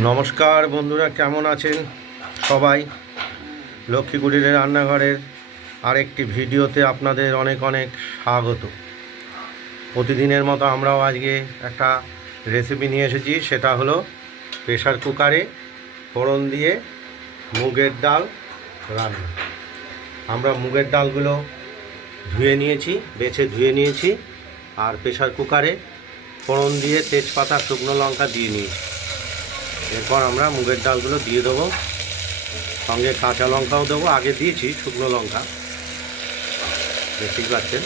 নমস্কার বন্ধুরা, কেমন আছেন সবাই? লক্ষ্মী কুটিরের রান্নাঘরের আরেকটি ভিডিওতে আপনাদের অনেক অনেক স্বাগত। প্রতিদিনের মতো আমরাও আজকে একটা রেসিপি নিয়ে এসেছি, সেটা হলো প্রেশার কুকারে ফোড়ন দিয়ে মুগের ডাল রান্না। আমরা মুগের ডালগুলো ধুয়ে নিয়েছি, বেছে ধুয়ে নিয়েছি, আর প্রেশার কুকারে ফোড়ন দিয়ে তেজপাতা, শুকনো লঙ্কা দিয়ে নিয়েছি। এরপর আমরা মুগের ডালগুলো দিয়ে দেবো। সঙ্গে কাঁচা লঙ্কাও দেবো। আগে দিয়েছি শুকনো লঙ্কা। দেখতেই পাচ্ছেন।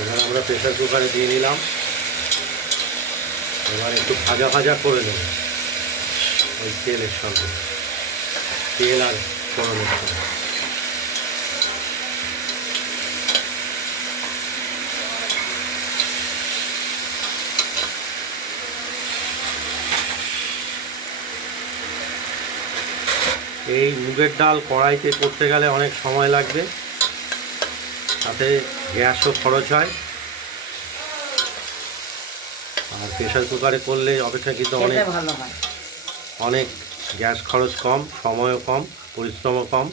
এবার আমরা প্রেশার কুকারে দিয়ে নিলাম এবার একটু ভাজা ভাজা করে নেব। ওই তেলের সঙ্গে। তেল আর এই মুগের ডাল কড়াইতে করতে গেলে অনেক সময় লাগবে। তাতে গ্যাসও খরচ হয়। আর প্রেশার কুকারে করলে অপেক্ষাকৃত অনেক অনেক গ্যাস খরচ কম, সময়ও কম, পরিশ্রমও কম।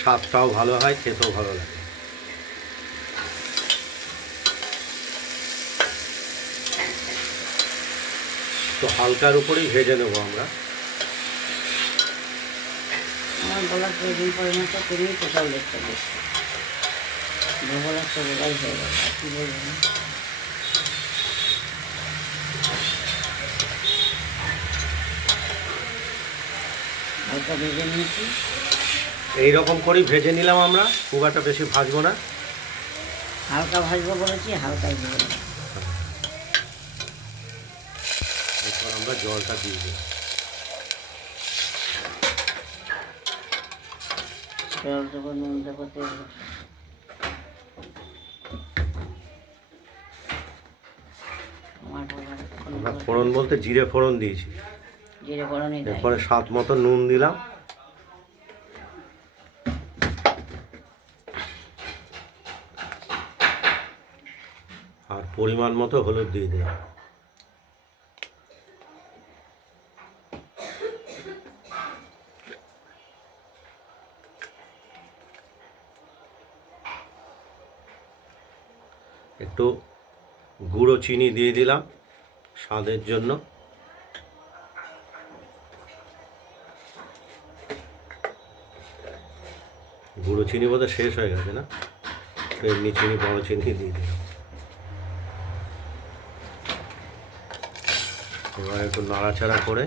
স্বাদটাও ভালো হয়, খেতেও ভালো লাগে। তো হালকার উপরেই ভেজে নেব আমরা। না কোথাও হালকা ভেজে নিয়েছি। এই রকম করেই ভেজে নিলাম আমরা খুব একটা বেশি ভাজবো না। হালকা ভাজবো বলেছি হালকাই ভেজে এরপর আমরা জলটা দিয়ে দিই জল দেবো নুন দেবো তেল আমরা ফোড়ন বলতে জিরে ফোড়ন দিয়েছি। এরপরে স্বাদ মতো নুন দিলাম। আর পরিমাণ মতো হলুদ দিয়ে দিলাম। একটু গুঁড়ো চিনি দিয়ে দিলাম স্বাদের জন্য। গুঁড়ো চিনি বোধহয় শেষ হয়ে গেছে, না? তো এমনি চিনি, বড়ো চিনি দিয়ে দিলাম। এবার একটু নাড়াচাড়া করে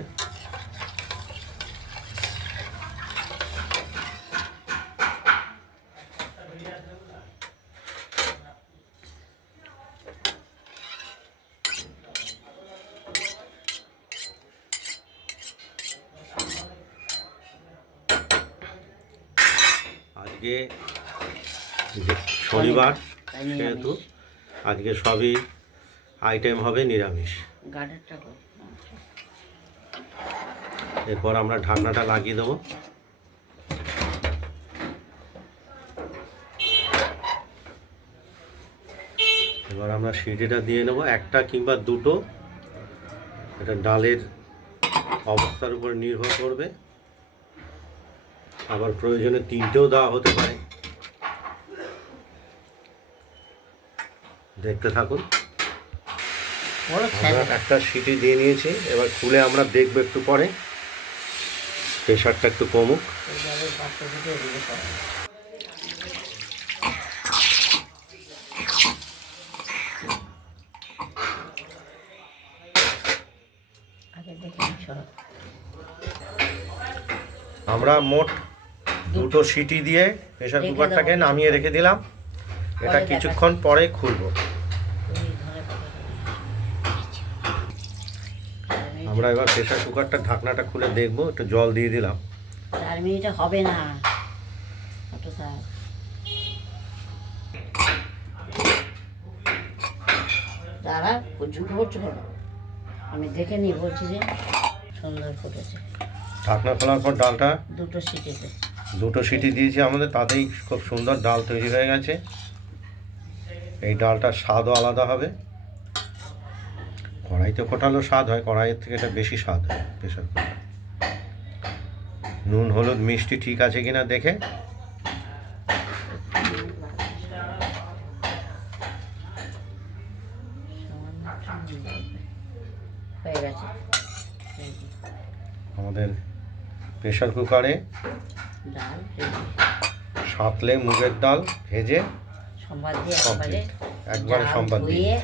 আজকে শনিবার সেহেতু আজকে সবই আইটেম হবে নিরামিষ। আচ্ছা। এরপর আমরা ঢাকনাটা লাগিয়ে দেবো। এবার আমরা সিটিটা দিয়ে নেব একটা কিংবা দুটো। এটা ডালের অবস্থার উপর নির্ভর করবে। আবার প্রয়োজনে তিনটেও দেওয়া হতে পারে। দেখতে থাকুন। আমরা একটা সিটি দিয়ে নিয়েছি এবার খুলে আমরা দেখব একটু পরে। প্রেশারটা একটু কমুক। আমরা মোট দুটো সিটি দিয়ে প্রেশার কুকারটাকে নামিয়ে রেখে দিলাম। এটা কিছুক্ষণ পরে খুলবো। আমরা এবার প্রেশার কুকারটার ঢাকনাটা খুলে দেখব একটু জল দিয়ে দিলাম। চার মিনিটে হবে না। আমি দেখে নিই বলছি যে সুন্দর ফুটেছে ঢাকনা খোলার পর ডালটা? দুটো সিটিতে। দুটো সিটি দিয়েছি আমাদের তাতেই খুব সুন্দর ডাল তৈরি হয়ে গেছে। এই ডালটার স্বাদও আলাদা হবে। কড়াইতে ফোটালেও স্বাদ হয় কড়াইয়ের থেকে এটা বেশি স্বাদ হয় প্রেশার কুকার। নুন হলুদ মিষ্টি ঠিক আছে কিনা দেখে। আমাদের প্রেশার কুকারে ডাল সাঁতলে মুগের ডাল ভেজে সম্বাদ দিয়ে একবারে একবারে সম্বাদ দিয়ে।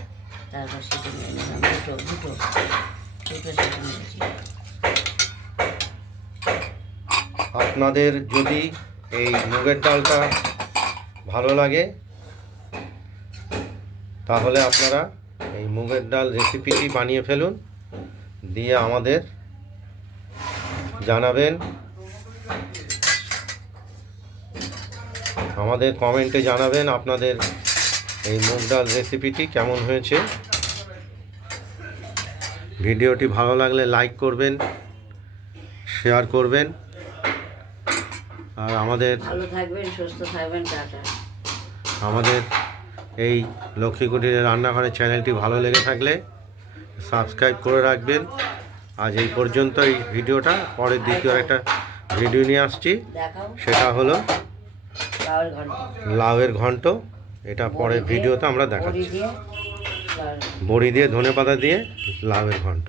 তারপর সেটা নিয়ে নিলাম। দুটো দুটো দুটো সেটা নিয়েছি। আপনাদের যদি এই মুগের ডালটা ভালো লাগে তাহলে আপনারা এই মুগের ডাল রেসিপিটি বানিয়ে ফেলুন দিয়ে আমাদের জানাবেন। আমাদের কমেন্টে জানাবেন আপনাদের এই মুগ ডাল রেসিপিটি কেমন হয়েছে। ভিডিওটি ভালো লাগলে লাইক করবেন শেয়ার করবেন। আর আমাদের ভালো থাকবেন সুস্থ থাকবেন টাটা। আমাদের এই লক্ষ্মী কুটিরের রান্নাঘরের চ্যানেলটি ভালো লেগে থাকলে সাবস্ক্রাইব করে রাখবেন। আজ এই পর্যন্ত এই ভিডিওটা পরের দ্বিতীয় একটা ভিডিও নিয়ে আসছি। সেটা হলো লাউয়ের ঘণ্টা। এটা পরের ভিডিওতে আমরা দেখাচ্ছি। বড়ি দিয়ে ধনে পাতা দিয়ে লাউয়ের ঘন্ট।